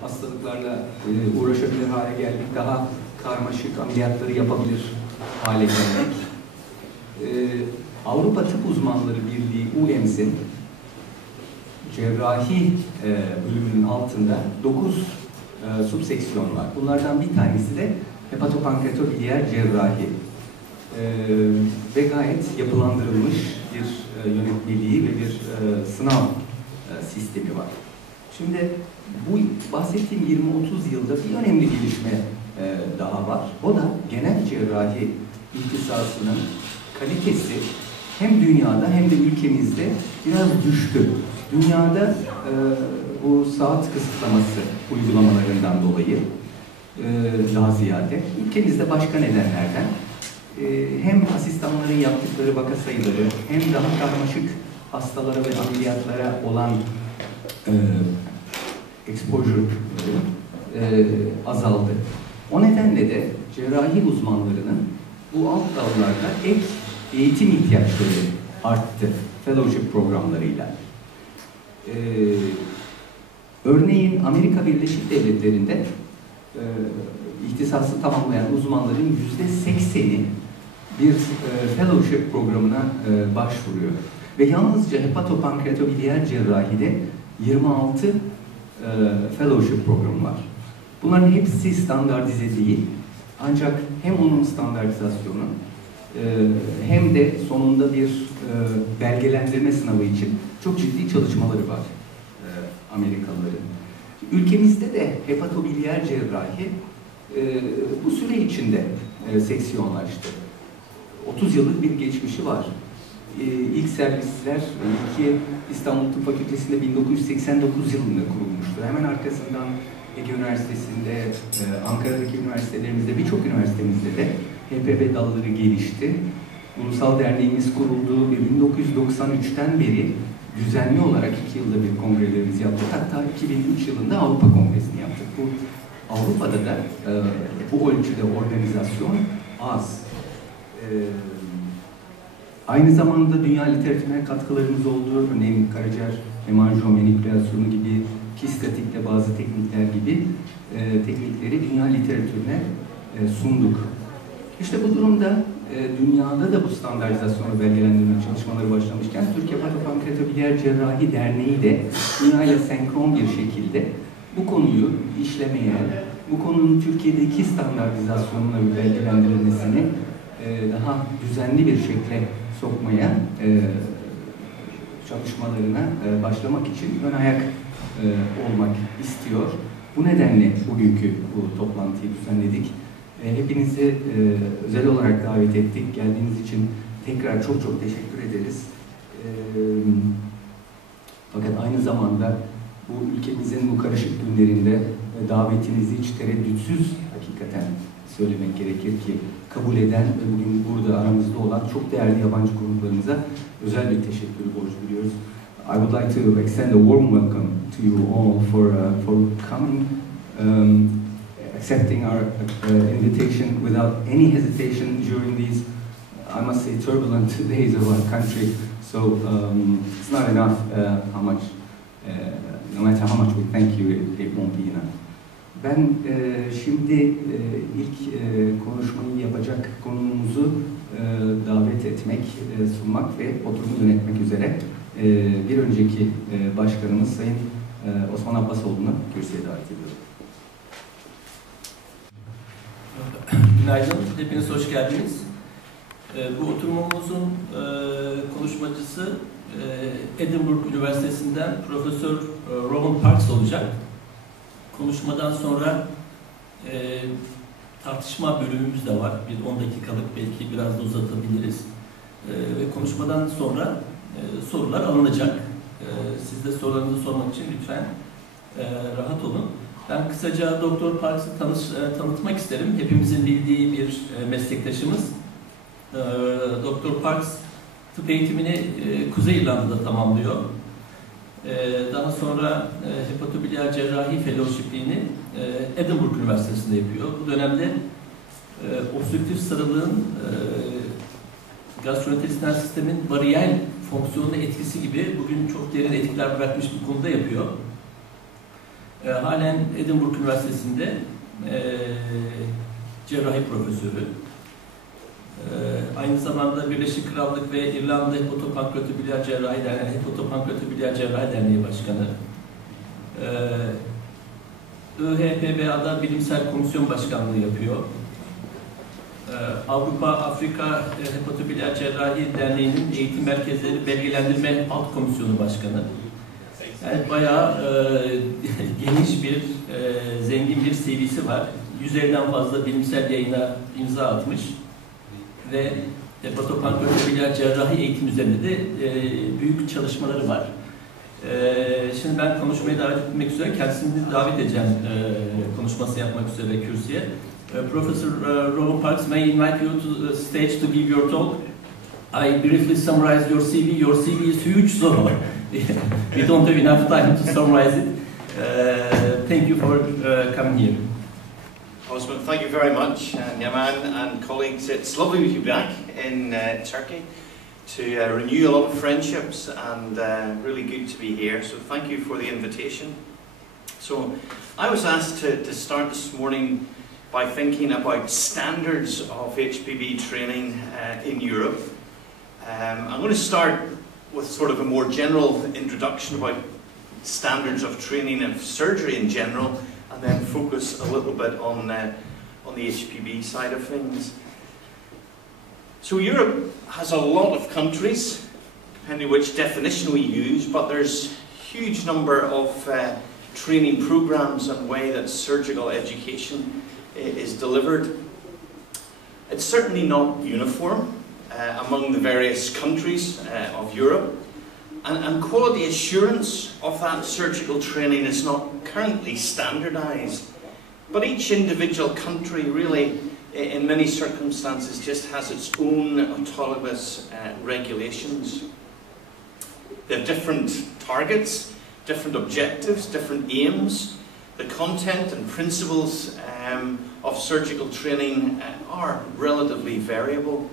hastalıklarla uğraşabilir hale geldik. Daha karmaşık ameliyatları yapabilir hale geldik. Avrupa Tıp Uzmanları Birliği UEMS'in cerrahi bölümünün altında 9 subseksiyon var. Bunlardan bir tanesi de hepatopankreatobiliyer cerrahi. Ve gayet yapılandırılmış bir yönetmeliği ve bir sınav sistemi var. Şimdi bu bahsettiğim 20-30 yılda bir önemli gelişme daha var. O da genel cerrahi ihtisasının kalitesi hem dünyada hem de ülkemizde biraz düştü. Dünyada bu saat kısıtlaması uygulamalarından dolayı daha ziyade, ülkemizde başka nedenlerden hem asistanların yaptıkları vaka sayıları hem daha karmaşık hastalara ve ameliyatlara olan exposure azaldı. O nedenle de cerrahi uzmanlarının bu alt dallarda ek eğitim ihtiyaçları arttı fellowship programlarıyla. Örneğin Amerika Birleşik Devletleri'nde ihtisası tamamlayan uzmanların %80'i bir fellowship programına başvuruyor. Ve yalnızca hepatopankreatobiliyer cerrahide 26 fellowship programı var. Bunların hepsi standartize değil. Ancak hem onun standartizasyonu hem de sonunda bir belgelendirme sınavı için çok ciddi çalışmaları var Amerikalıların. Ülkemizde de hepatobiliyer cerrahi bu süre içinde seksiyonlaştı. 30 yıllık bir geçmişi var. İlk servisler İstanbul Tıp Fakültesi'nde 1989 yılında kurulmuştu. Hemen arkasından Ege Üniversitesi'nde, Ankara'daki üniversitelerimizde, birçok üniversitemizde de HPB dalları gelişti. Ulusal derneğimiz kuruldu ve 1993'ten beri düzenli olarak 2 yılda bir kongrelerimizi yaptık. Hatta 2003 yılında Avrupa Kongresi'ni yaptık. Bu Avrupa'da da bu ölçüde organizasyon az. Aynı zamanda dünya literatürüne katkılarımız oldu. Örneğin karaciğer hemanjiyom manipülasyonu gibi, kistatikte bazı teknikler gibi teknikleri dünya literatürüne sunduk. İşte bu durumda dünyada da bu standartizasyonu belgelendirme çalışmaları başlamışken Türkiye Hepatopankreatobiliyer Cerrahi Derneği de dünyayla senkron bir şekilde bu konuyu işlemeye, bu konunun Türkiye'deki standartizasyonla belgelendirilmesini daha düzenli bir şekilde sokmaya çalışmalarına başlamak için ön ayak olmak istiyor. Bu nedenle bugünkü bu toplantıyı düzenledik. Hepinizi özel olarak davet ettik. Geldiğiniz için tekrar çok çok teşekkür ederiz. Fakat aynı zamanda bu ülkemizin bu karışık günlerinde davetinizi hiç tereddütsüz hakikaten söylemek gerekir ki kabul eden ve bugün burada aramızda olan çok değerli yabancı konuklarımıza özel bir teşekkürü borç biliyoruz. I would like to extend a warm welcome to you all for coming, accepting our invitation without any hesitation during these, I must say, turbulent days of our country. So it's not enough how much, no matter how much we thank you, it won't be enough. Ben şimdi ilk konuşmayı yapacak konuğumuzu davet etmek, sunmak ve oturumu yönetmek üzere bir önceki başkanımız Sayın Osman Abbasoğlu'nu kürsüye davet ediyorum. Günaydın, hepiniz hoş geldiniz. Bu oturumumuzun konuşmacısı Edinburgh Üniversitesi'nden Profesör Rowan Parks olacak. Konuşmadan sonra tartışma bölümümüz de var. Bir 10 dakikalık, belki biraz da uzatabiliriz. Ve konuşmadan sonra sorular alınacak. Siz de sorularınızı sormak için lütfen rahat olun. Ben kısaca Doktor Parks'ı tanıtmak isterim. Hepimizin bildiği bir meslektaşımız. Doktor Parks tıp eğitimini Kuzey İrlanda'da tamamlıyor. Daha sonra hepatobiliyer cerrahi fellowship'liğini Edinburgh Üniversitesi'nde yapıyor. Bu dönemde obstrüktif sarılığın gastrointestinal sistemin bariyer fonksiyonuna etkisi gibi bugün çok derin etkiler bırakmış bir konuda yapıyor. Halen Edinburgh Üniversitesi'nde cerrahi profesörü. Aynı zamanda Birleşik Krallık ve İrlanda Hepatopankreatobiliyer Cerrahi Derneği, Hepatopankreatobiliyer Cerrahi Derneği Başkanı. HPB bilimsel komisyon başkanlığı yapıyor. Avrupa Afrika Hepatobiliyer Cerrahi Derneği'nin eğitim merkezleri belgelendirme alt komisyonu başkanı. Yani bayağı geniş bir, zengin bir CV'si var. 150'den fazla bilimsel yayına imza atmış ve hepatopankreatobiliyer cerrahi eğitim üzerinde de büyük çalışmaları var. Şimdi ben konuşmayı davet etmek üzere, kendisini davet edeceğim konuşması yapmak üzere kürsüye. Professor Rowan Parks, may I invite you to the stage to give your talk. I briefly summarize your CV. Your CV is huge, so we don't have enough time to summarize it. Thank you for coming here. Osman, thank you very much, Yaman and colleagues. It's lovely to be back in Turkey to renew a lot of friendships, and really good to be here. So thank you for the invitation. So I was asked to start this morning by thinking about standards of HPB training in Europe. I'm going to start with sort of a more general introduction about standards of training of surgery in general, and then focus a little bit on the HPB side of things. So Europe has a lot of countries, depending which definition we use, but there's a huge number of training programs and way that surgical education is delivered. It's certainly not uniform among the various countries of Europe, and quality assurance of that surgical training is not currently standardized. But each individual country really, in many circumstances, just has its own autonomous regulations. They have different targets, different objectives, different aims. The content and principles of surgical training are relatively variable.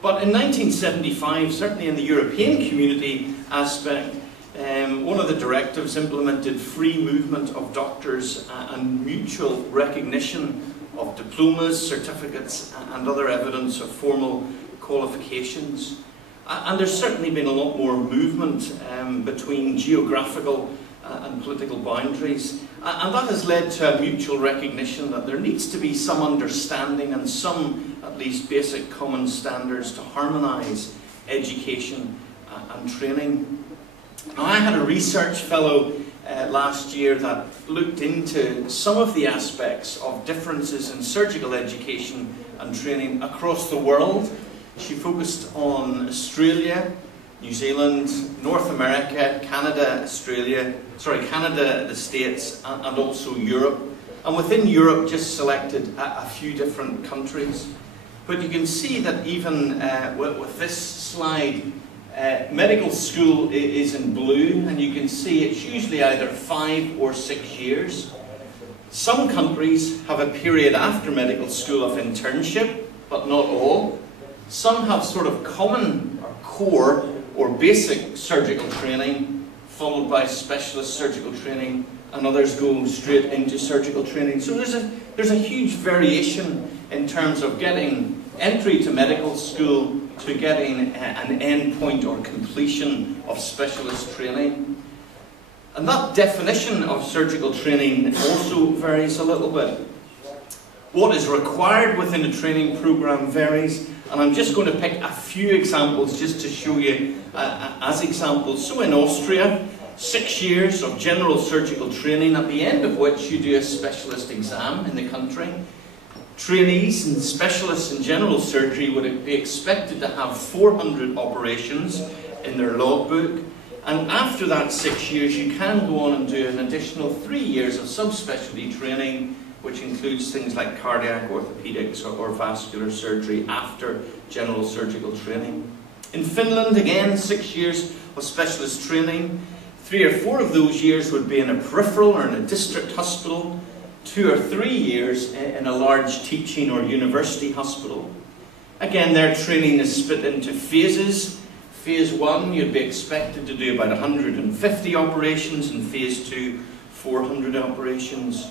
But in 1975, certainly in the European community aspect, one of the directives implemented free movement of doctors and mutual recognition of diplomas, certificates and other evidence of formal qualifications. And there's certainly been a lot more movement between geographical and political boundaries, and that has led to a mutual recognition that there needs to be some understanding and some, at least, basic common standards to harmonise education and training. Now, I had a research fellow last year that looked into some of the aspects of differences in surgical education and training across the world. She focused on Australia, New Zealand, North America, Canada, Canada, the States, and also Europe. And within Europe, just selected a few different countries. But you can see that even with this slide, medical school is in blue, and you can see it's usually either 5 or 6 years. Some countries have a period after medical school of internship, but not all. Some have sort of common or core or basic surgical training, followed by specialist surgical training, and others go straight into surgical training. So there's a huge variation in terms of getting entry to medical school to getting an end point or completion of specialist training. And that definition of surgical training also varies a little bit. What is required within a training program varies, and I'm just going to pick a few examples just to show you as examples. So in Austria, 6 years of general surgical training, at the end of which you do a specialist exam in the country. Trainees and specialists in general surgery would be expected to have 400 operations in their logbook, and after that 6 years you can go on and do an additional 3 years of subspecialty training, which includes things like cardiac, orthopedics or vascular surgery after general surgical training. In Finland, again, 6 years of specialist training. 3 or 4 of those years would be in a peripheral or in a district hospital. 2 or 3 years in a large teaching or university hospital. Again, their training is split into phases. Phase 1, you'd be expected to do about 150 operations, and Phase 2, 400 operations.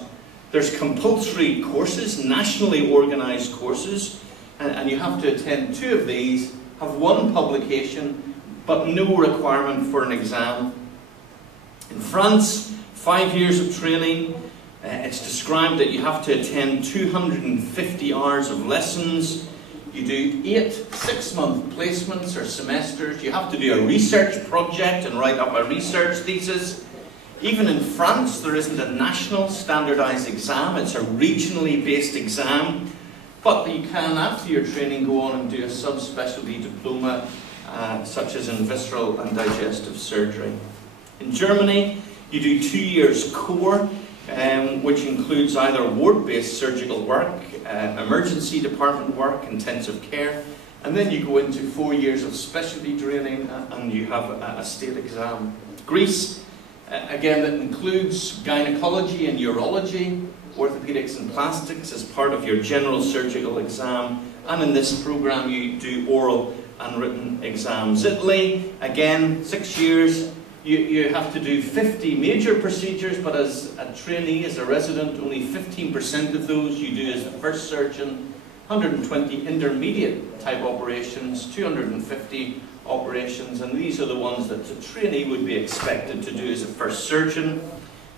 There's compulsory courses, nationally organised courses, and you have to attend 2 of these, have 1 publication, but no requirement for an exam. In France, 5 years of training. It's described that you have to attend 250 hours of lessons. You do 8 6-month placements or semesters. You have to do a research project and write up a research thesis. Even in France, there isn't a national standardised exam. It's a regionally based exam. But you can, after your training, go on and do a subspecialty diploma, such as in visceral and digestive surgery. In Germany, you do 2 years core, which includes either ward-based surgical work, emergency department work, intensive care, and then you go into 4 years of specialty training and you have a state exam. Greece, again, that includes gynecology and urology, orthopedics and plastics as part of your general surgical exam, and in this program you do oral and written exams. Italy, again, 6 years. You have to do 50 major procedures, but as a trainee, as a resident, only 15% of those you do as the first surgeon. 120 intermediate type operations, 250 operations, and these are the ones that a trainee would be expected to do as a first surgeon.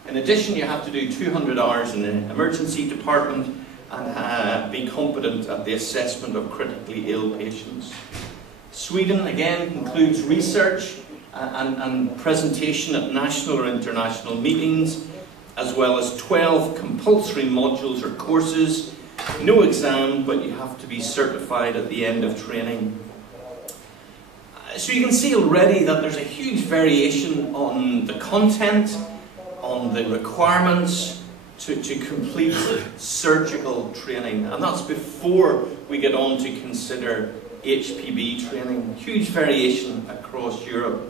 In addition, you have to do 200 hours in the emergency department and be competent at the assessment of critically ill patients. Sweden, again, includes research and presentation at national or international meetings, as well as 12 compulsory modules or courses. No exam, but you have to be certified at the end of training. So you can see already that there's a huge variation on the content, on the requirements to complete surgical training. And that's before we get on to consider HPB training. Huge variation across Europe.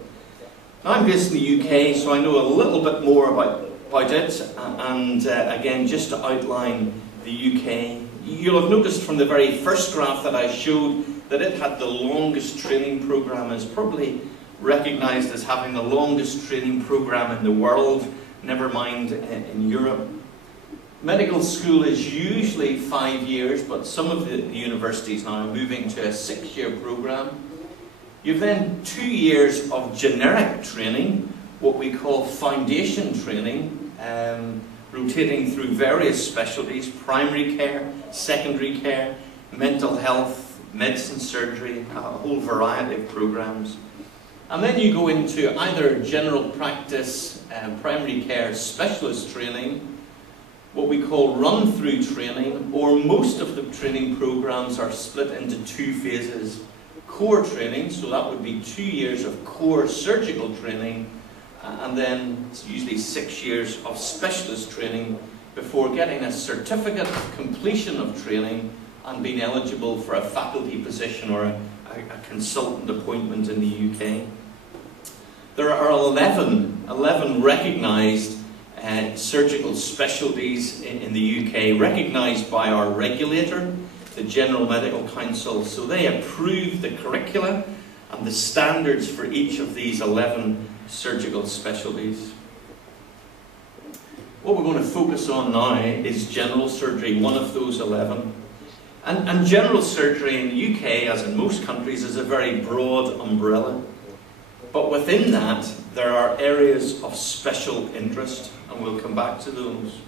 Now I'm based in the UK, so I know a little bit more about it, and again, just to outline the UK. You'll have noticed from the very first graph that I showed that it had the longest training programme, is probably recognised as having the longest training programme in the world, never mind in Europe. Medical school is usually 5 years, but some of the universities now are moving to a 6-year programme. You've then 2 years of generic training, what we call foundation training, rotating through various specialties: primary care, secondary care, mental health, medicine, surgery, a whole variety of programs. And then you go into either general practice, primary care specialist training, what we call run-through training, or most of the training programs are split into 2 phases. Core training, so that would be 2 years of core surgical training, and then it's usually 6 years of specialist training before getting a certificate of completion of training and being eligible for a faculty position or a consultant appointment in the UK. There are 11 recognised surgical specialties in the UK, recognised by our regulator, the General Medical Council. So they approve the curricula and the standards for each of these 11 surgical specialties. What we're going to focus on now is general surgery, one of those 11. And general surgery in the UK, as in most countries, is a very broad umbrella. But within that, there are areas of special interest, and we'll come back to those.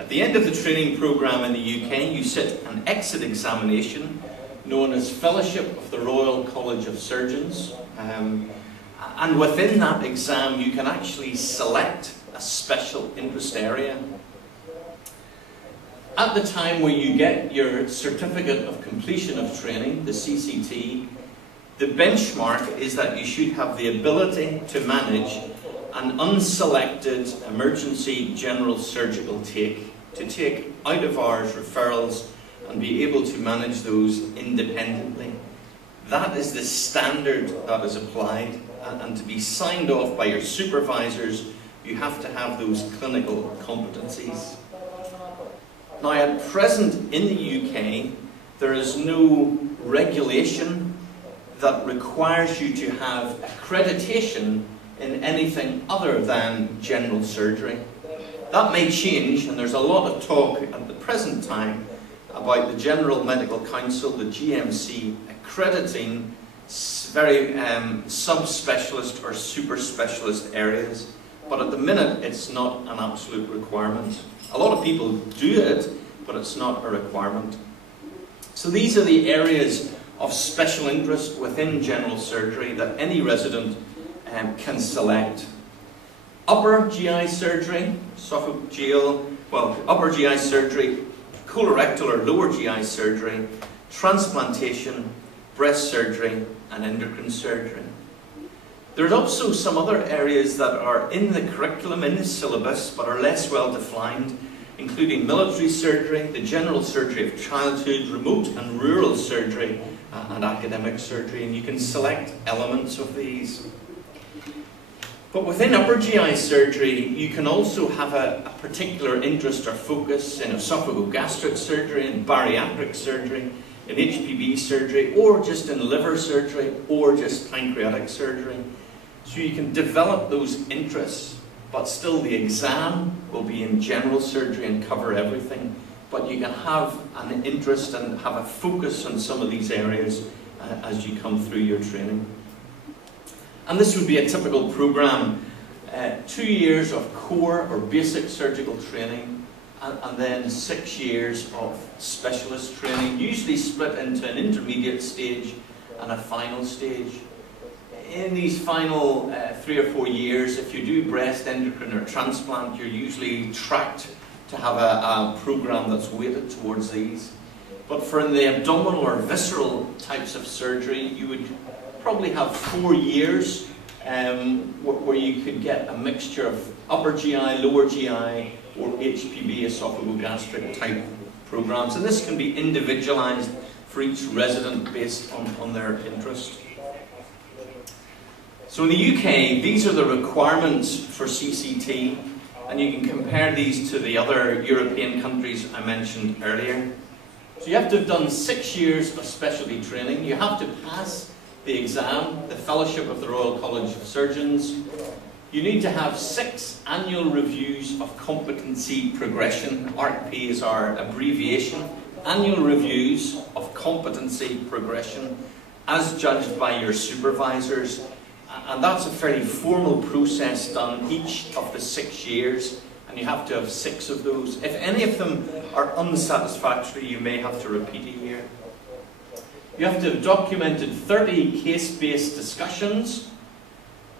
At the end of the training programme in the UK, you sit an exit examination known as Fellowship of the Royal College of Surgeons. And within that exam, you can actually select a special interest area. At the time where you get your Certificate of Completion of Training, the CCT, the benchmark is that you should have the ability to manage an unselected emergency general surgical take, to take out of hours referrals and be able to manage those independently. That is the standard that is applied, and to be signed off by your supervisors, you have to have those clinical competencies. Now, at present in the UK, there is no regulation that requires you to have accreditation in anything other than general surgery. That may change, and there's a lot of talk at the present time about the General Medical Council, the GMC, accrediting very sub-specialist or super-specialist areas. But at the minute, it's not an absolute requirement. A lot of people do it, but it's not a requirement. So these are the areas of special interest within general surgery that any resident can select. Upper GI surgery, esophageal, well, upper GI surgery, colorectal or lower GI surgery, transplantation, breast surgery, and endocrine surgery. There's also some other areas that are in the curriculum, in the syllabus, but are less well defined, including military surgery, the general surgery of childhood, remote and rural surgery, and academic surgery, and you can select elements of these. But within upper GI surgery, you can also have a particular interest or focus in esophagogastric surgery, in bariatric surgery, in HPB surgery, or just in liver surgery, or just pancreatic surgery. So you can develop those interests, but still the exam will be in general surgery and cover everything. But you can have an interest and have a focus on some of these areas as you come through your training. And this would be a typical program, 2 years of core or basic surgical training, and then 6 years of specialist training, usually split into an intermediate stage and a final stage. In these final 3 or 4 years, if you do breast, endocrine or transplant, you're usually tracked to have a program that's weighted towards these. But for the abdominal or visceral types of surgery, you would probably have 4 years where you could get a mixture of upper GI, lower GI, or HPB, esophagogastric type programs. And this can be individualized for each resident based on their interest. So in the UK, these are the requirements for CCT, and you can compare these to the other European countries I mentioned earlier. So you have to have done 6 years of specialty training. You have to pass the exam, the Fellowship of the Royal College of Surgeons. You need to have 6 annual reviews of competency progression. ARCP is our abbreviation. Annual reviews of competency progression as judged by your supervisors. And that's a fairly formal process done each of the 6 years. And you have to have 6 of those. If any of them are unsatisfactory, you may have to repeat a year. You have to have documented 30 case-based discussions,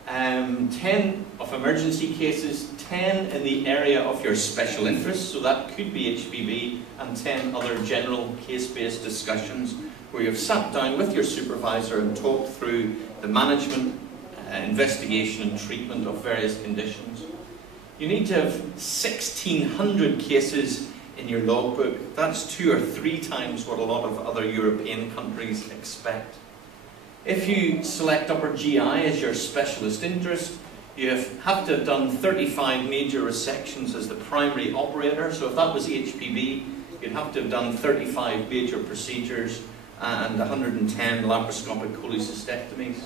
10 of emergency cases, 10 in the area of your special interest, so that could be HPB, and 10 other general case-based discussions where you've sat down with your supervisor and talked through the management, investigation and treatment of various conditions. You need to have 1,600 cases in your logbook. That's 2 or 3 times what a lot of other European countries expect. If you select upper GI as your specialist interest, you have to have done 35 major resections as the primary operator. So if that was HPB, you'd have to have done 35 major procedures and 110 laparoscopic cholecystectomies.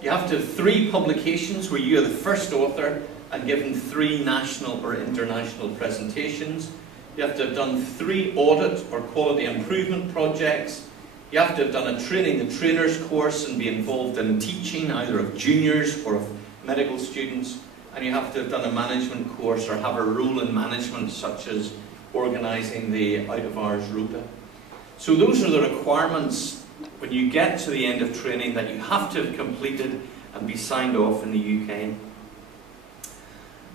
You have to have 3 publications where you are the first author and given 3 national or international presentations. You have to have done 3 audit or quality improvement projects. You have to have done a training the trainers course and be involved in teaching either of juniors or of medical students. And you have to have done a management course or have a role in management, such as organising the out-of-hours rota. So those are the requirements when you get to the end of training that you have to have completed and be signed off in the UK.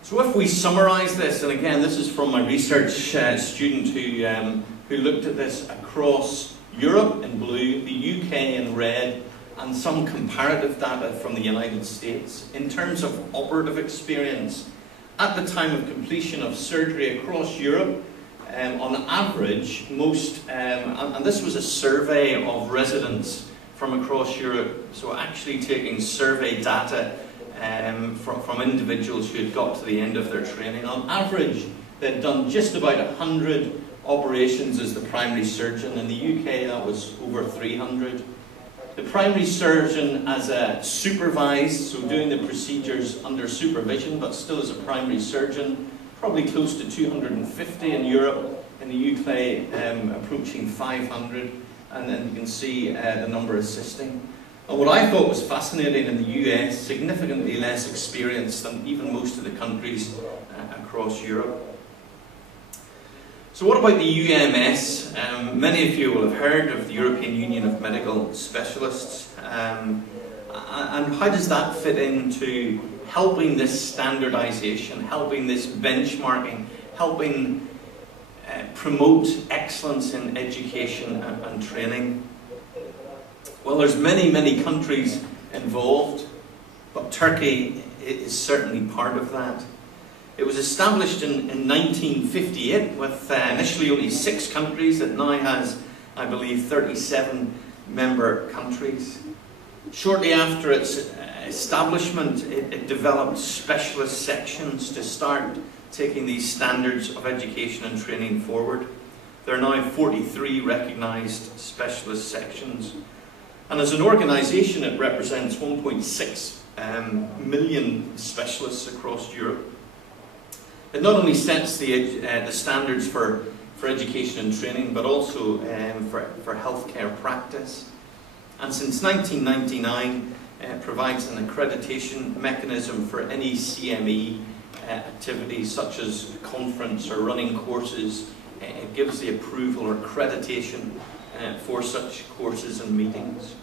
So if we summarise this, and again this is from my research student who looked at this across Europe in blue, the UK in red, and some comparative data from the United States. In terms of operative experience, at the time of completion of surgery across Europe, on average, most, and this was a survey of residents from across Europe, so actually taking survey data from individuals who had got to the end of their training. On average, they'd done just about 100 operations as the primary surgeon. In the UK, that was over 300. The primary surgeon as a supervised, so doing the procedures under supervision, but still as a primary surgeon, probably close to 250 in Europe, in the UK approaching 500, and then you can see the number assisting. And what I thought was fascinating in the US, significantly less experience than even most of the countries across Europe. So what about the UMS? Many of you will have heard of the European Union of Medical Specialists. And how does that fit into helping this standardisation, helping this benchmarking, helping promote excellence in education and training? Well, there's many countries involved, but Turkey is certainly part of that. It was established in 1958 with initially only 6 countries. It now has, I believe, 37 member countries. Shortly after its establishment, it developed specialist sections to start taking these standards of education and training forward. There are now 43 recognised specialist sections. And as an organisation, it represents 1.6 million specialists across Europe. It not only sets the standards for education and training, but also for healthcare practice. And since 1999, it provides an accreditation mechanism for any CME activities, such as conference or running courses. It gives the approval or accreditation for such courses and meetings.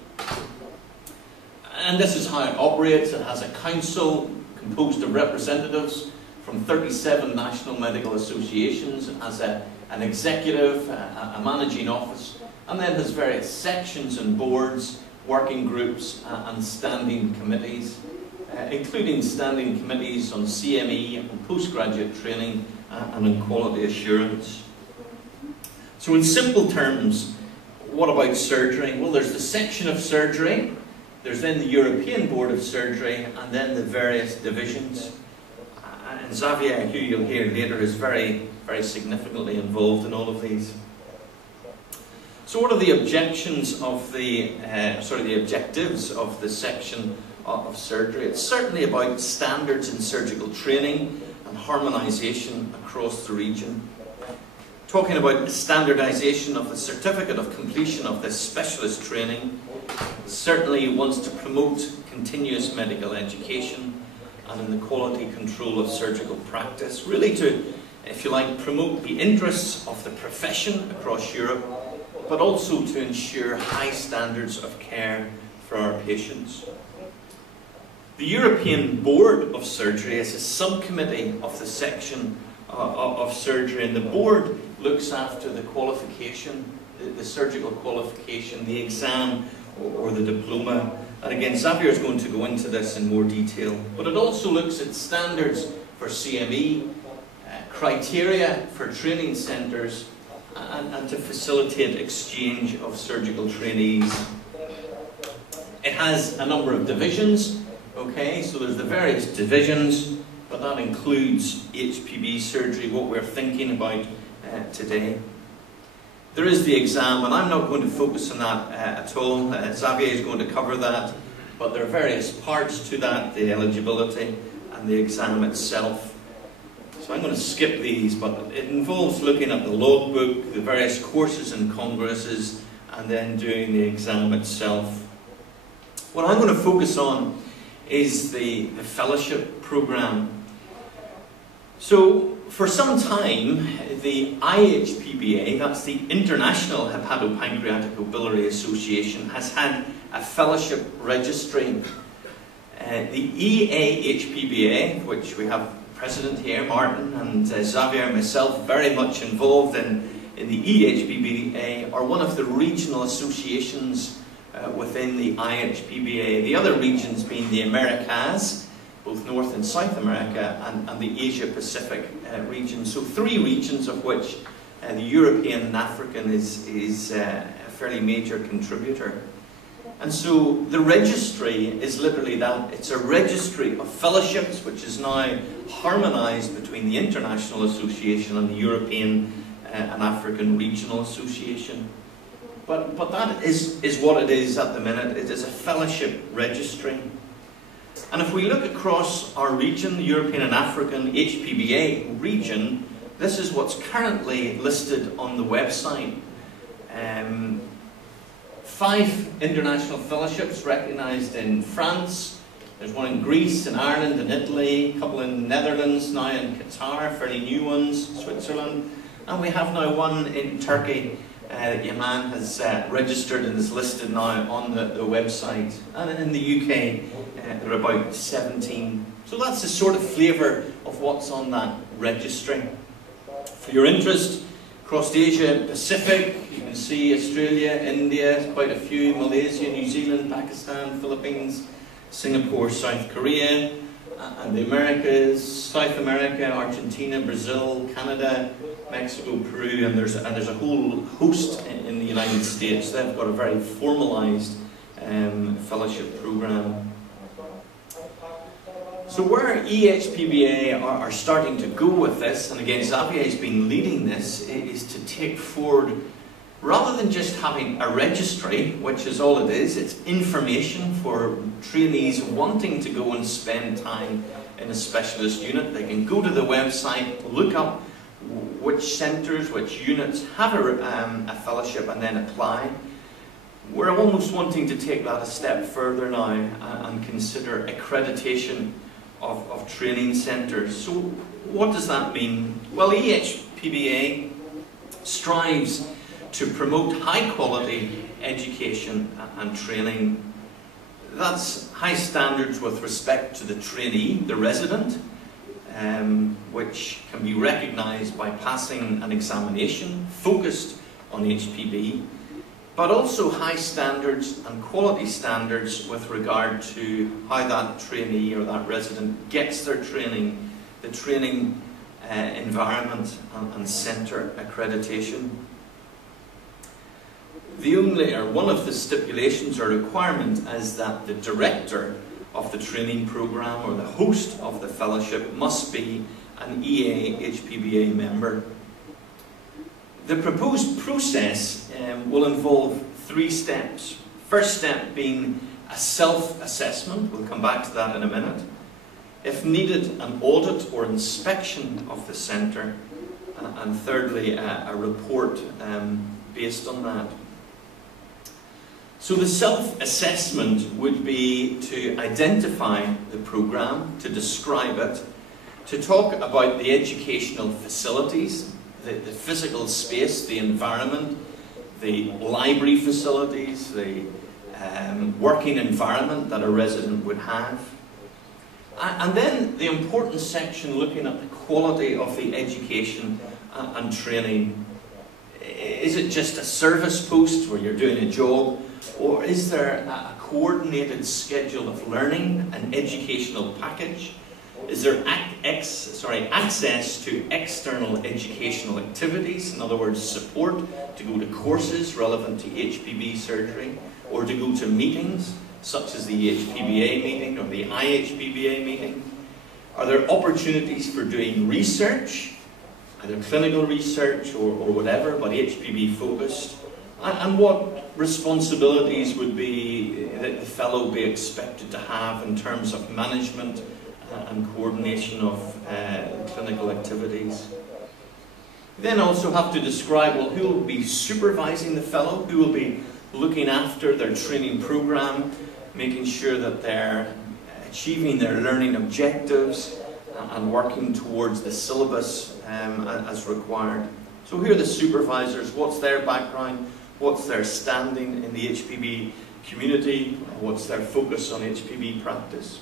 And this is how it operates. It has a council composed of representatives from 37 national medical associations. It has an executive, a managing office, and then has various sections and boards, working groups and standing committees, including standing committees on CME, on postgraduate training and on quality assurance. So in simple terms, what about surgery? Well, there's the section of surgery, there's then the European Board of Surgery, and then the various divisions. And Xavier, who you'll hear later, is very significantly involved in all of these. So what are the objectives of the section of surgery? It's certainly about standards in surgical training and harmonisation across the region. Talking about the standardisation of the certificate of completion of this specialist training, certainly wants to promote continuous medical education and in the quality control of surgical practice, really to, if you like, promote the interests of the profession across Europe, but also to ensure high standards of care for our patients. The European Board of Surgery is a subcommittee of the section of surgery, and the board looks after the qualification, the surgical qualification, the exam or the diploma. And again, Xavier is going to go into this in more detail, but it also looks at standards for CME, criteria for training centres, and to facilitate exchange of surgical trainees. It has a number of divisions, okay, so there's the various divisions, but that includes HPB surgery, what we're thinking about today. There is the exam, and I'm not going to focus on that at all. Xavier is going to cover that, but there are various parts to that, the eligibility and the exam itself. So I'm going to skip these, but it involves looking at the logbook, the various courses and congresses, and then doing the exam itself. What I'm going to focus on is the fellowship program. So for some time, the IHPBA, that's the International Hepatopancreaticobiliary Association, has had a fellowship registry. The EAHPBA, which we have President here, Martin, and Xavier and myself very much involved in the EHPBA, are one of the regional associations within the IHPBA. The other regions being the Americas, both North and South America, and the Asia-Pacific region. So 3 regions of which the European and African is a fairly major contributor. And so the registry is literally that. It's a registry of fellowships which is now harmonised between the International Association and the European and African Regional Association. But that is what it is at the minute. It is a fellowship registry. And if we look across our region, the European and African HPBA region, this is what's currently listed on the website. 5 international fellowships recognised in France. There's one in Greece, in Ireland, in Italy, a couple in the Netherlands, now in Qatar, fairly new ones, Switzerland. And we have now one in Turkey that Yaman has registered and is listed now on the website. And in the UK, there are about 17. So that's the sort of flavour of what's on that registry. For your interest, across Asia Pacific, you can see Australia, India, quite a few, Malaysia, New Zealand, Pakistan, Philippines, Singapore, South Korea, and the Americas, South America, Argentina, Brazil, Canada, Mexico, Peru, and there's a whole host in the United States. They've got a very formalised fellowship programme. So where EHPBA are starting to go with this, and again Xavier has been leading this, is to take forward, rather than just having a registry, which is all it is, it's information for trainees wanting to go and spend time in a specialist unit. They can go to the website, look up which centres, which units have a fellowship and then apply. We're almost wanting to take that a step further now and consider accreditation of training centres. So what does that mean? Well, EHPBA strives to promote high quality education and training. That's high standards with respect to the trainee, the resident, which can be recognised by passing an examination focused on HPB, but also high standards and quality standards with regard to how that trainee or that resident gets their training, the training environment and centre accreditation. The only, or one of the stipulations or requirement is that the director of the training programme or the host of the fellowship must be an EA-HPBA member. The proposed process will involve 3 steps. First step being a self-assessment, we'll come back to that in a minute. If needed, an audit or inspection of the centre, and thirdly, a report based on that. So the self-assessment would be to identify the programme, to describe it, to talk about the educational facilities, the physical space, the environment, the library facilities, the working environment that a resident would have. And then the important section looking at the quality of the education and training. Is it just a service post where you're doing a job, or is there a coordinated schedule of learning, an educational package? Is there access to external educational activities, in other words support to go to courses relevant to HPB surgery, or to go to meetings such as the HPBA meeting or the IHPBA meeting? Are there opportunities for doing research, either clinical research or whatever, but HPB focused? And what responsibilities would be that the fellow be expected to have in terms of management and coordination of clinical activities? You then also have to describe, well, who will be supervising the fellow, who will be looking after their training programme, making sure that they're achieving their learning objectives and working towards the syllabus as required. So who are the supervisors? What's their background? What's their standing in the HPB community? What's their focus on HPB practice?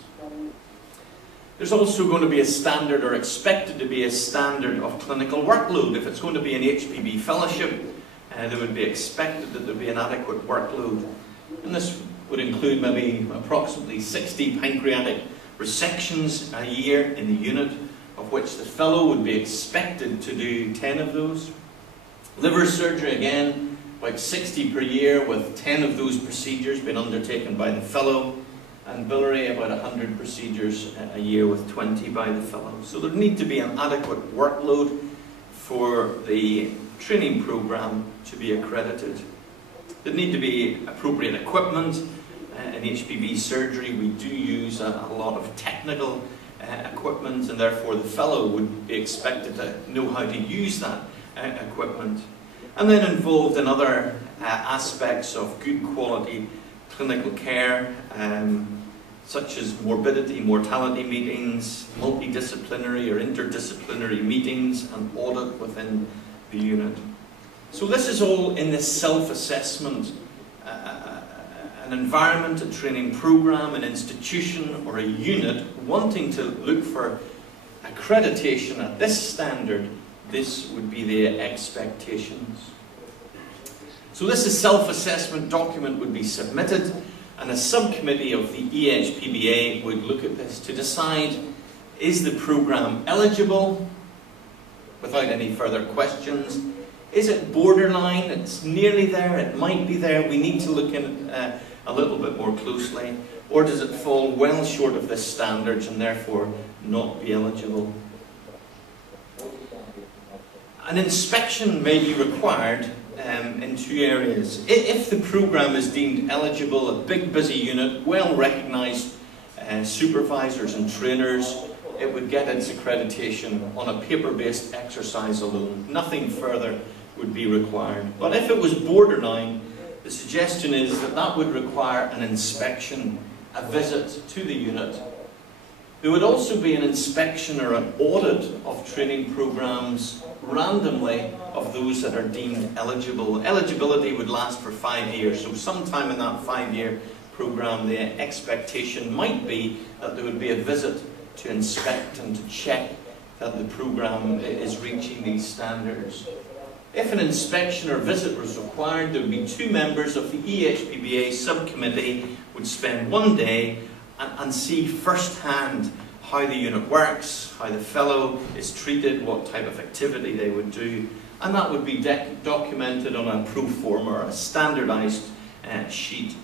There's also going to be a standard, or expected to be a standard, of clinical workload. If it's going to be an HPB fellowship, there would be expected that there would be an adequate workload. And this would include maybe approximately 60 pancreatic resections a year in the unit, of which the fellow would be expected to do 10 of those. Liver surgery, again, about 60 per year, with 10 of those procedures being undertaken by the fellow. And biliary, about 100 procedures a year, with 20 by the fellow. So there need to be an adequate workload for the training programme to be accredited. There need to be appropriate equipment, in HPB surgery, we do use a lot of technical equipment, and therefore the fellow would be expected to know how to use that equipment. And then involved in other aspects of good quality clinical care, such as morbidity, mortality meetings, multidisciplinary or interdisciplinary meetings, and audit within the unit. So this is all in this self-assessment, an environment, a training program, an institution or a unit wanting to look for accreditation at this standard. This would be the expectations. So this self-assessment document would be submitted, and a subcommittee of the EHPBA would look at this to decide, is the program eligible without any further questions? Is it borderline? It's nearly there, it might be there, we need to look in a little bit more closely. Or does it fall well short of the standards and therefore not be eligible? An inspection may be required in two areas. If the program is deemed eligible, a big busy unit, well recognised supervisors and trainers, it would get its accreditation on a paper-based exercise alone. Nothing further would be required. But if it was borderline, the suggestion is that that would require an inspection, a visit to the unit. There would also be an inspection or an audit of training programs randomly of those that are deemed eligible. Eligibility would last for 5 years, so sometime in that 5-year program the expectation might be that there would be a visit to inspect and to check that the program is reaching these standards. If an inspection or visit was required, there would be 2 members of the EHPBA subcommittee would spend 1 day and see firsthand how the unit works, how the fellow is treated, what type of activity they would do, and that would be documented on a pro forma or a standardised sheet,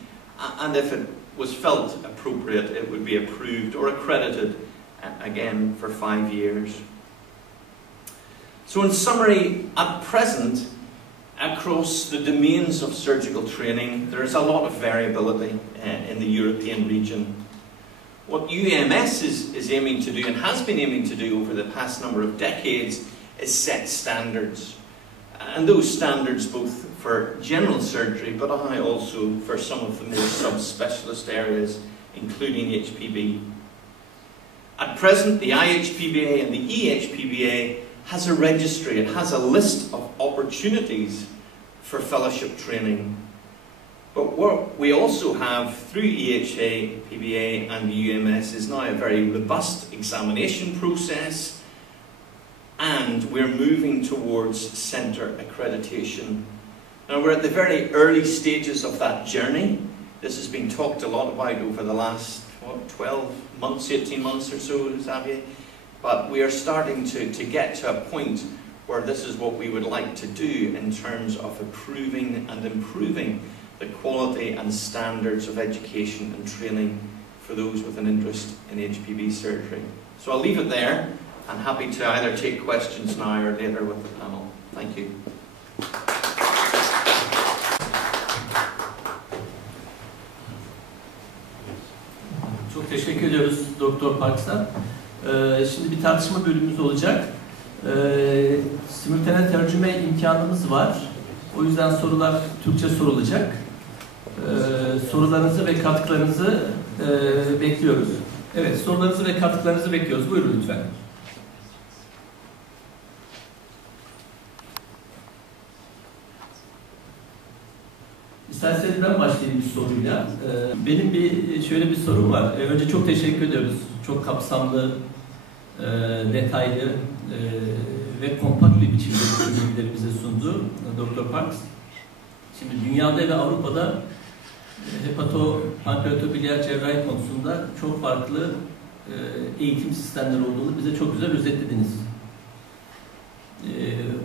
and if it was felt appropriate, it would be approved or accredited again for 5 years. So in summary, at present, across the domains of surgical training, there is a lot of variability in the European region. What UMS is aiming to do, and has been aiming to do over the past number of decades, is set standards. And those standards both for general surgery, but also for some of the more subspecialist areas, including HPB. At present, the IHPBA and the EHPBA has a registry, it has a list of opportunities for fellowship training. But what we also have through EHA, PBA and the UMS is now a very robust examination process, and we're moving towards centre accreditation. Now we're at the very early stages of that journey. This has been talked a lot about over the last 12 months, 18 months or so, Xavier. But we are starting to get to a point where this is what we would like to do in terms of approving and improving the quality and standards of education and training for those with an interest in HPB surgery. So I'll leave it there. I'm happy to either take questions now or later with the panel. Thank you. Çok teşekkür ediyoruz Doktor Parks'a. Şimdi bir tartışma bölümümüz olacak. Simultane tercüme imkanımız var. O yüzden sorular Türkçe sorulacak. Sorularınızı ve katkılarınızı bekliyoruz. Evet, sorularınızı ve katkılarınızı bekliyoruz. Buyurun lütfen. İsterseniz ben başlayayım bir soruyla. Benim şöyle bir sorum var. Önce çok teşekkür ediyoruz. Çok kapsamlı, detaylı ve kompakt bir biçimde bilgileri bize sundu Dr. Parks. Şimdi dünyada ve Avrupa'da hepatopankreatobiliyer cerrahi konusunda çok farklı eğitim sistemleri olduğunu bize çok güzel özetlediniz.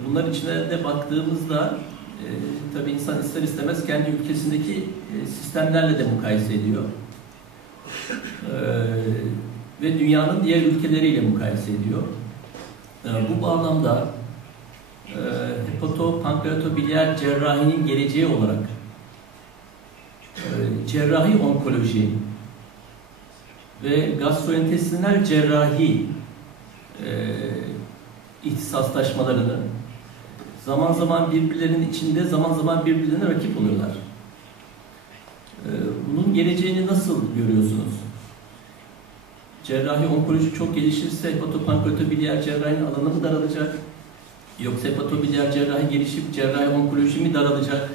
Bunların içine de baktığımızda tabii insan ister istemez kendi ülkesindeki sistemlerle de mukayese ediyor. Ve dünyanın diğer ülkeleriyle mukayese ediyor. Bu bağlamda hepatopankreatobiliyer cerrahinin geleceği olarak cerrahi onkoloji ve gastrointestinal cerrahi ihtisaslaşmalarını zaman zaman birbirlerinin içinde, zaman zaman birbirlerine rakip oluyorlar. Bunun geleceğini nasıl görüyorsunuz? Cerrahi onkoloji çok gelişirse hepatopankreatobiliyer cerrahinin alanı mı daralacak? Yoksa hepatobiliyer cerrahi gelişip cerrahi onkoloji mi daralacak?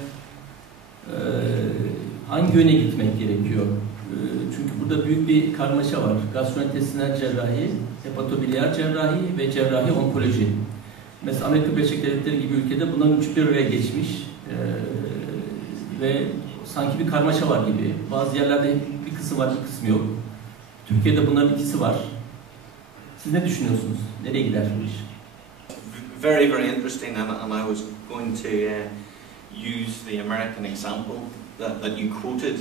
Hangi yöne gitmek gerekiyor? Çünkü burada büyük bir karmaşa var. Gastrointestinal cerrahi, hepatobiliyer cerrahi ve cerrahi onkoloji. Mesela Amerika Birleşik Devletleri gibi ülkede bunların üçü bir araya geçmiş ve sanki bir karmaşa var gibi. Bazı yerlerde bir kısım var, bir kısmı yok. Türkiye'de bunların ikisi var. Siz ne düşünüyorsunuz? Nereye gider bu iş? Very, very interesting, and I was going to use the American example that you quoted,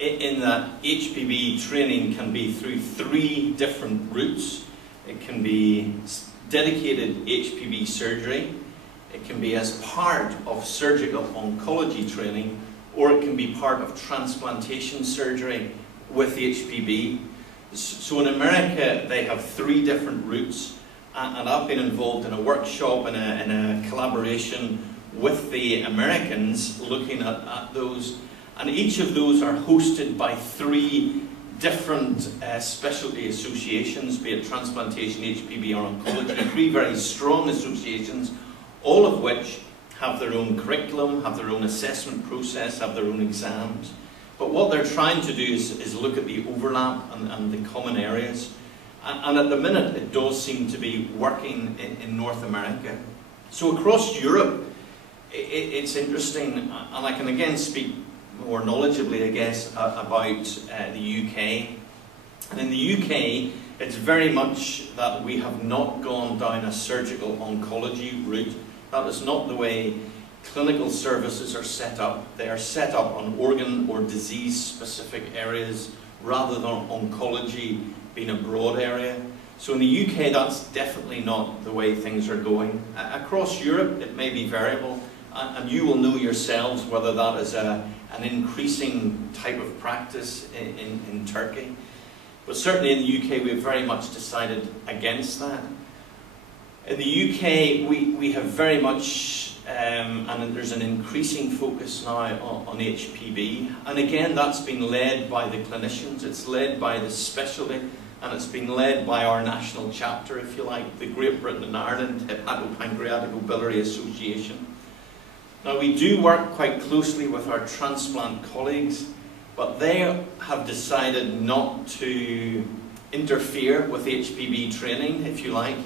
in that HPB training can be through 3 different routes. It can be dedicated HPB surgery, it can be as part of surgical oncology training, or it can be part of transplantation surgery with HPB. So in America, they have 3 different routes, and I've been involved in a workshop in a collaboration with the Americans looking at those, and each of those are hosted by 3 different specialty associations, be it transplantation, HPB or oncology, 3 very strong associations, all of which have their own curriculum, have their own assessment process, have their own exams. But what they're trying to do is look at the overlap and the common areas. And at the minute, it does seem to be working in North America. So across Europe, it's interesting, and I can again speak more knowledgeably, I guess, about the UK. And in the UK, it's very much that we have not gone down a surgical oncology route. That is not the way clinical services are set up. They are set up on organ or disease-specific areas rather than oncology being a broad area. So in the UK, that's definitely not the way things are going. Across Europe, it may be variable, and you will know yourselves whether that is an increasing type of practice in Turkey. But certainly in the UK, we've very much decided against that. In the UK, we have very much, and there's an increasing focus now on HPB. And again, that's been led by the clinicians, it's led by the specialty, and it's been led by our national chapter, if you like, the Great Britain and Ireland Hepatopancreaticobiliary Association. Now, we do work quite closely with our transplant colleagues, but they have decided not to interfere with HPB training, if you like.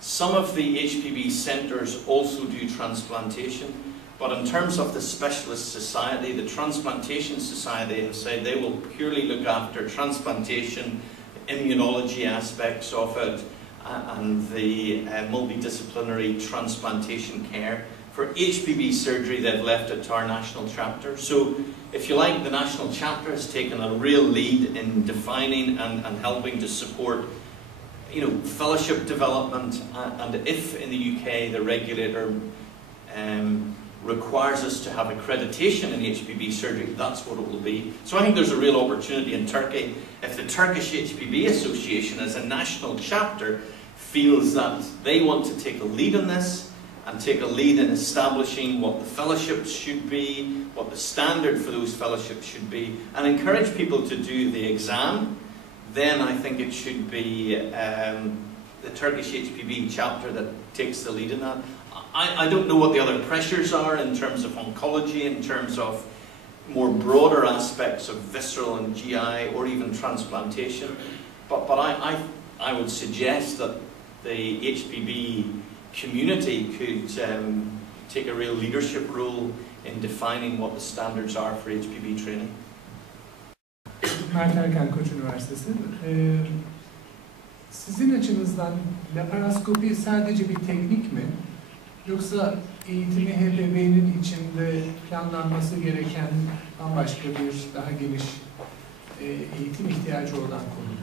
Some of the HPB centres also do transplantation, but in terms of the specialist society, the Transplantation Society have said they will purely look after transplantation, immunology aspects of it, and the multidisciplinary transplantation care. For HPB surgery, they've left it to our national chapter. So, if you like, the national chapter has taken a real lead in defining and helping to support, you know, fellowship development. And if in the UK the regulator requires us to have accreditation in HPB surgery, that's what it will be. So I think there's a real opportunity in Turkey. If the Turkish HPB Association as a national chapter feels that they want to take a lead in this, and take a lead in establishing what the fellowships should be, what the standard for those fellowships should be, and encourage people to do the exam, then I think it should be the Turkish HPB chapter that takes the lead in that. I don't know what the other pressures are in terms of oncology, in terms of more broader aspects of visceral and GI, or even transplantation, but I would suggest that the HPB community could take a real leadership role in defining what the standards are for HPB training. Mert Erken Koç Üniversitesi. Sizin açınızdan laparoskopi sadece bir teknik mi? Yoksa eğitimi HPB'nin içinde planlanması gereken bambaşka bir daha geniş eğitim ihtiyacı olan konu?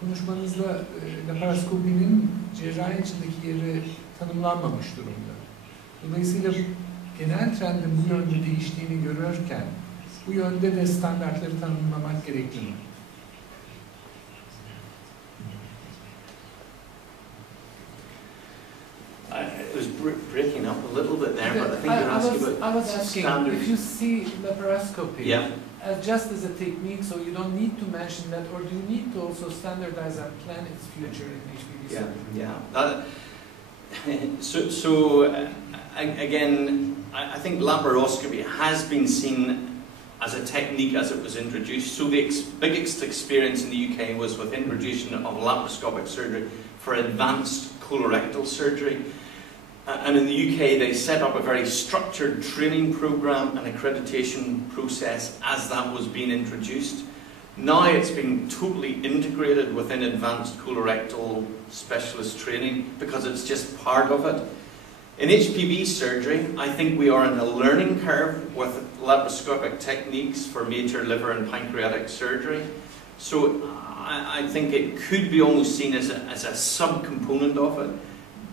Konuşmanızda laparoskopinin cerrahi içindeki yeri tanımlanmamış durumda. Dolayısıyla genel trendin bu yönde değiştiğini görürken bu yönde de standartları tanımlamak gerekli mi? It was breaking up a little bit there, but I think you're asking about I was asking standards. if you see laparoscopy Yeah. just as a technique, so you don't need to mention that, or do you need to also standardize and plan its future in HPB surgery? Again, I think laparoscopy has been seen as a technique as it was introduced. So the biggest experience in the UK was with introduction of laparoscopic surgery for advanced colorectal surgery. And in the UK, they set up a very structured training program and accreditation process as that was being introduced. Now it's been totally integrated within advanced colorectal specialist training because it's just part of it. In HPB surgery, I think we are in a learning curve with laparoscopic techniques for major liver and pancreatic surgery. So I think it could be almost seen as a subcomponent of it.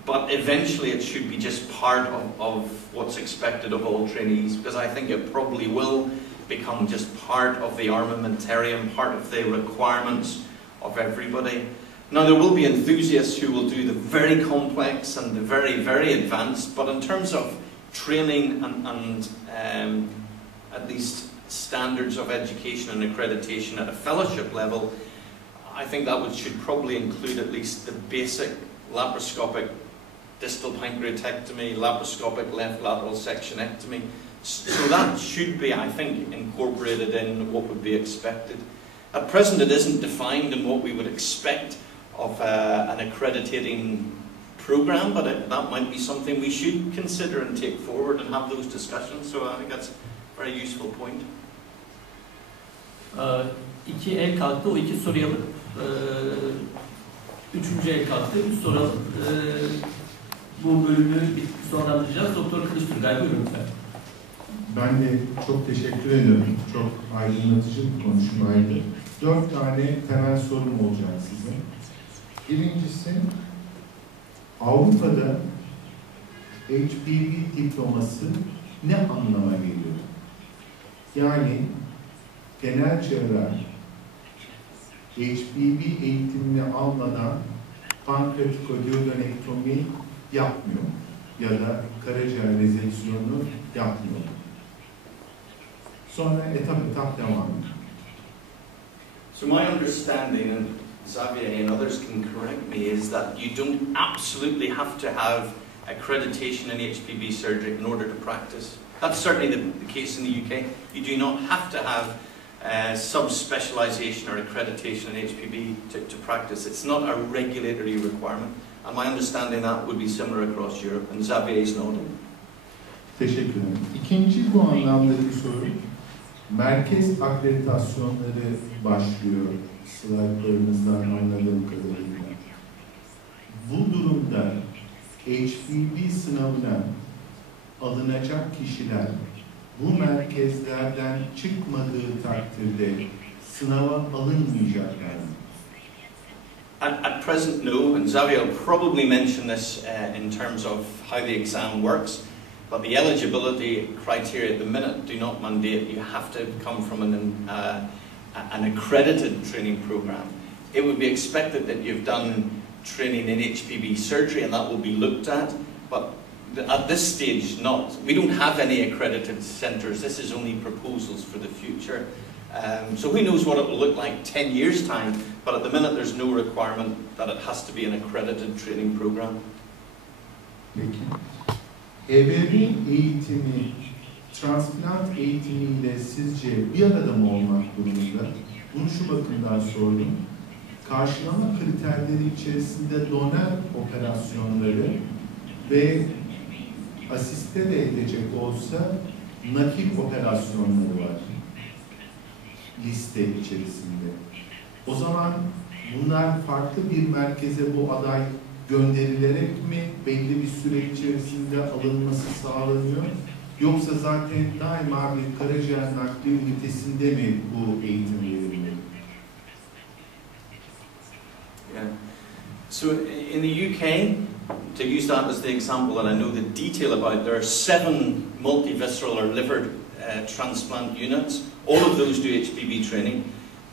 But eventually it should be just part of what's expected of all trainees, because I think it probably will become just part of the armamentarium, part of the requirements of everybody. Now there will be enthusiasts who will do the very complex and the very, very advanced, but in terms of training and at least standards of education and accreditation at a fellowship level, I think that should probably include at least the basic laparoscopic distal pancreatectomy, laparoscopic left lateral sectionectomy. So that should be, I think, incorporated in what would be expected. At present, it isn't defined in what we would expect of an accrediting program, but that might be something we should consider and take forward and have those discussions. So I think that's a very useful point. İki el kalktı, o iki soruyu alıp üçüncü el kalktı, üç soru alıp bu bölümü sonlandıracağız. Doktor Kılıçturgay, buyurun lütfen. Ben de çok teşekkür ediyorum. Çok aydınlatıcı bir konuşmaydı. 4 tane temel sorum olacak size. Birincisi, Avrupa'da HPB diploması ne anlama geliyor? Yani genel cerrahi HPB eğitimini almadan pankreatikoduodenektomi yapmıyor ya da karaciğer rezeksiyonu yapmıyor. Sonra etap devam ediyor. So my understanding, and Xavier and others can correct me, is that you don't absolutely have to have accreditation in HPB surgery in order to practice. That's certainly the case in the UK. You do not have to have subspecialization or accreditation in HPB to practice. It's not a regulatory requirement. And my understanding that would be similar across Europe. And Xavier is nodding. Teşekkür ederim. İkinci bu anlamdaki soru, merkez akreditasyonları başlıyor slaytlarınızdan anladığım kadarıyla. Bu durumda HPB sınavına alınacak kişiler bu merkezlerden çıkmadığı takdirde sınava alınmayacaklar mı? At present, no, and Xavier will probably mention this in terms of how the exam works, but the eligibility criteria at the minute do not mandate you have to come from an accredited training program. It would be expected that you've done training in HPB surgery and that will be looked at, but at this stage not. We don't have any accredited centres. This is only proposals for the future. So who knows what it will look like 10 years' time, but at the minute there's no requirement that it has to be an accredited training program. Peki. HPB eğitimi, transplant eğitimiyle sizce bir arada mı olmak durumunda? Bunu şu bakımdan sordum. Karşılama kriterleri içerisinde donör operasyonları ve asiste de edecek olsa nakil operasyonları var liste içerisinde. O zaman bunlar farklı bir merkeze bu aday gönderilerek mi belli bir süre içerisinde alınması sağlanıyor? Yoksa zaten daima bir karaciğer nakli ünitesinde mi bu eğitim veriliyor? Yeah. So in the UK, to use that as the example that I know the detail about, there are 7 multivisceral or liver transplant units. All of those do HPB training,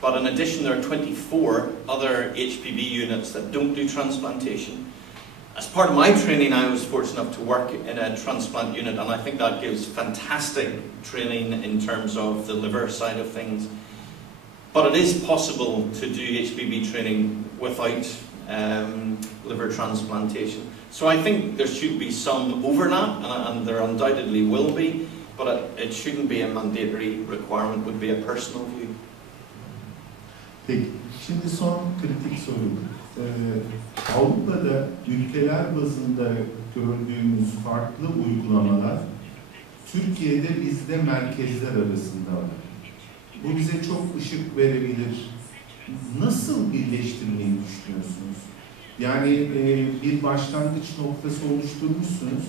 but in addition there are 24 other HPB units that don't do transplantation. As part of my training, I was fortunate enough to work in a transplant unit, and I think that gives fantastic training in terms of the liver side of things. But it is possible to do HPB training without liver transplantation. So I think there should be some overlap, and there undoubtedly will be, but it shouldn't be a mandatory requirement, would be a personal view. Peki, şimdi son kritik soru. Avrupa'da ülkeler bazında gördüğümüz farklı uygulamalar Türkiye'de bizde merkezler arasında var. Bu bize çok ışık verebilir. Nasıl birleştirmeyi düşünüyorsunuz? Yani bir başlangıç noktası oluşturmuşsunuz,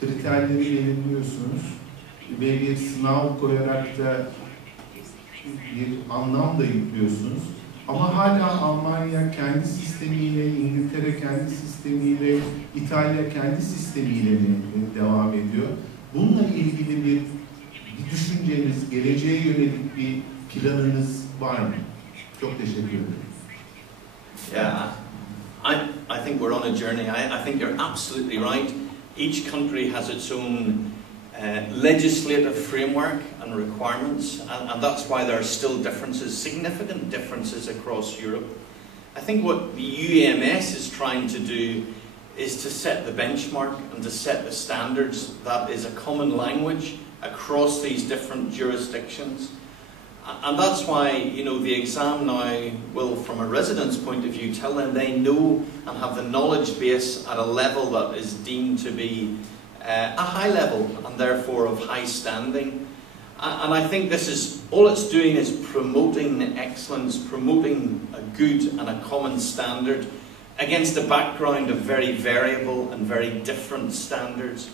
kriterleri belirliyorsunuz ve bir sınav koyarak da bir anlam da yüklüyorsunuz. Ama hala Almanya kendi sistemiyle, İngiltere kendi sistemiyle, İtalya kendi sistemiyle devam ediyor. Bununla ilgili bir düşünceniz, geleceğe yönelik bir planınız var mı? Çok teşekkür ederim. Yeah, I think we're on a journey. I think you're absolutely right. Each country has its own legislative framework and requirements, and that's why there are still differences, significant differences across Europe. I think what the UEMS is trying to do is to set the benchmark and to set the standards that is a common language across these different jurisdictions. And that's why, you know, the exam now will, from a resident's point of view, tell them they know and have the knowledge base at a level that is deemed to be a high level and therefore of high standing. And I think this is, all it's doing is promoting excellence, promoting a good and a common standard against a background of very variable and very different standards.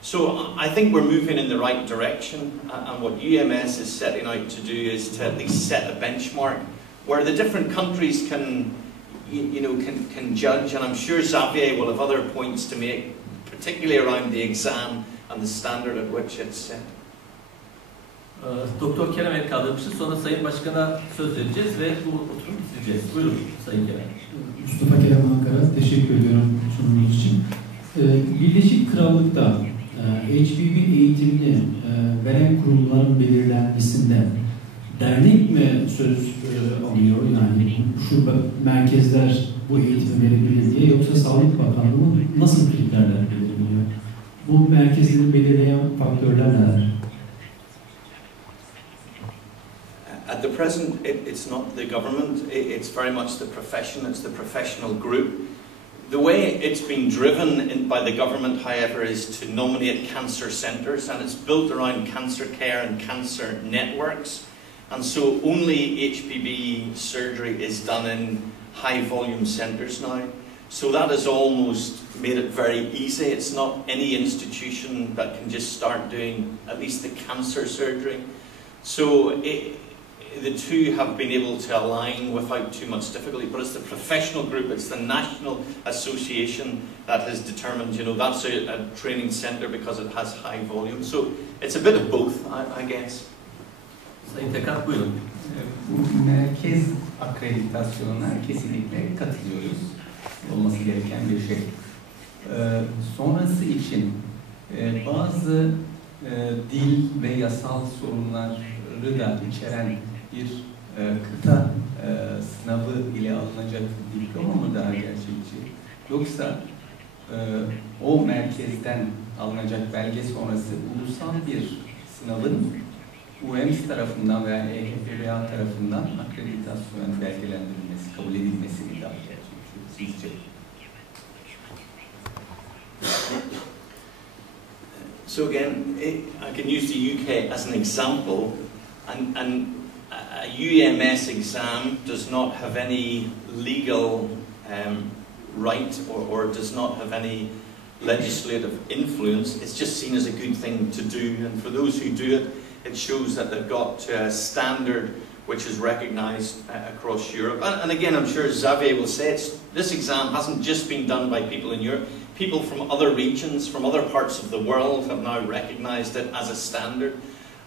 So I think we're moving in the right direction, and what UMS is setting out to do is to at least set a benchmark where the different countries can, can judge, and I'm sure Xavier will have other points to make, particularly around the exam and the standard at which it's set. Doktor Kerem el kaldırmıştı. Sonra Sayın Başkan'a söz vereceğiz ve bu oturumu bitireceğiz. Buyurun Sayın Kerem. Mustafa Kerem Ankara. Teşekkür ediyorum sunumunuz için. Birleşik Krallık'ta HPB eğitimini veren kurumların belirlenmesinde dernek mi söz alıyor? Yani şu merkezler bu eğitimi verebilir diye, yoksa Sağlık Bakanlığı nasıl kriterler belirleniyor? Bu merkezleri belirleyen faktörler neler? At the present, it's not the government, it's very much the profession, it's the professional group. The way it's been driven by the government, however, is to nominate cancer centres, and it's built around cancer care and cancer networks. And so only HPB surgery is done in high volume centres now. So that has almost made it very easy. It's not any institution that can just start doing at least the cancer surgery. So the two have been able to align without too much difficulty, but it's the professional group, it's the national association that has determined, that's a training centre because it has high volume. So it's a bit of both, I guess. Sayın Tekar, buyurun. Bu merkez akreditasyonuna kesinlikle katılıyoruz. Olması gereken bir şey. Sonrası için bazı dil ve yasal sorunları da içeren bir kıta sınavı ile alınacak diploma mı daha gerçekçi? Yoksa o merkezden alınacak belge sonrası ulusal bir sınavın UEMS tarafından veya HPB tarafından akreditasyon belgelendirilmesi, kabul edilmesi mi daha gerçekçi sizce? So again, I can use the UK as an example, and a UEMS exam does not have any legal right or does not have any legislative influence. It's just seen as a good thing to do, and for those who do it, it shows that they've got a standard which is recognised across Europe. And again, I'm sure Xavier will say this exam hasn't just been done by people in Europe. People from other regions, from other parts of the world have now recognized it as a standard.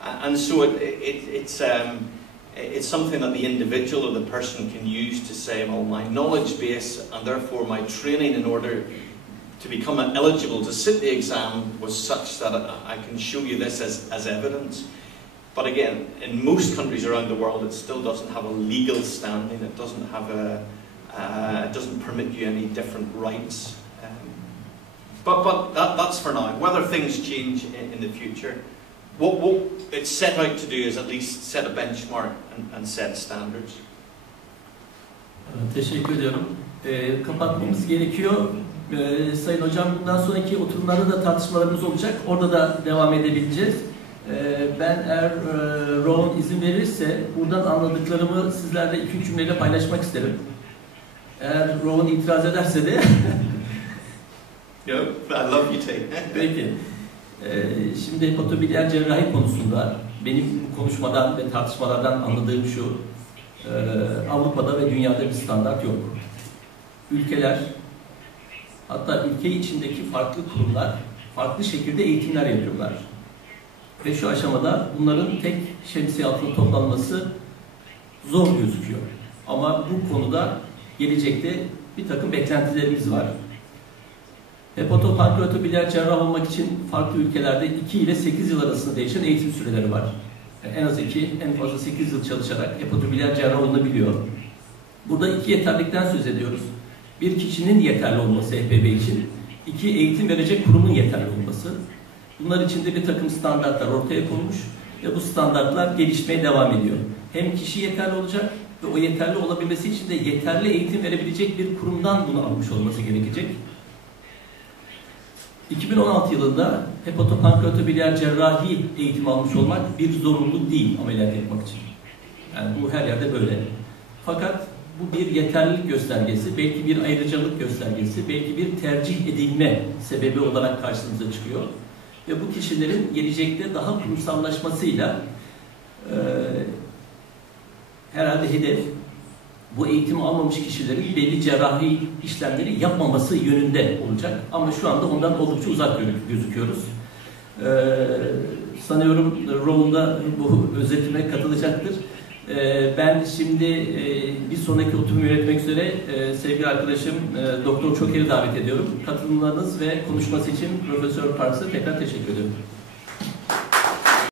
And so it's something that the individual or the person can use to say, well, my knowledge base and therefore my training in order to become eligible to sit the exam was such that I can show you this as evidence. But again, in most countries around the world, it still doesn't have a legal standing. It doesn't have it doesn't permit you any different rights. But that's for now. Whether things change in the future, what it's set out to do is at least set a benchmark and set standards. Teşekkür ediyorum. Kapatmamız gerekiyor. Sayın Hocam, bundan sonraki oturumlarda da tartışmalarımız olacak. Orada da devam edebileceğiz. Ben eğer Rowan izin verirse buradan anladıklarımı sizlerle 2-3 cümleyle paylaşmak isterim. Eğer Rowan itiraz ederse de Yo, I love you too. Peki. Şimdi hepatobiliyer cerrahi konusunda benim bu konuşmadan ve tartışmalardan anladığım şu: Avrupa'da ve dünyada bir standart yok. Ülkeler, hatta ülke içindeki farklı kurumlar farklı şekilde eğitimler yapıyorlar. Ve şu aşamada bunların tek şemsiye altında toplanması zor gözüküyor. Ama bu konuda gelecekte bir takım beklentilerimiz var. Hepatopankreatobiliyer cerrah olmak için farklı ülkelerde 2 ile 8 yıl arasında değişen eğitim süreleri var. Yani en az 2, en fazla 8 yıl çalışarak hepatobiliyer cerrah olunabiliyor. Burada 2 yeterlikten söz ediyoruz. Bir kişinin yeterli olması HPB için, 2 eğitim verecek kurumun yeterli olması. Bunlar için de bir takım standartlar ortaya konmuş ve bu standartlar gelişmeye devam ediyor. Hem kişi yeterli olacak ve o yeterli olabilmesi için de yeterli eğitim verebilecek bir kurumdan bunu almış olması gerekecek. 2016 yılında hepatopankreatobiliyer cerrahi eğitim almış olmak bir zorunluluk değil ameliyat yapmak için. Yani bu her yerde böyle. Fakat bu bir yeterlilik göstergesi, belki bir ayrıcalık göstergesi, belki bir tercih edilme sebebi olarak karşımıza çıkıyor. Ve bu kişilerin gelecekte daha kurumsallaşmasıyla herhalde hedef bu eğitimi almamış kişilerin belli cerrahi işlemleri yapmaması yönünde olacak. Ama şu anda ondan oldukça uzak gözüküyoruz. Sanıyorum Rowan da bu özetime katılacaktır. Ben şimdi bir sonraki oturumu yönetmek üzere sevgili arkadaşım Doktor Çoker'i davet ediyorum. Katılımlarınız ve konuşması için Profesör Parks'a tekrar teşekkür ediyorum.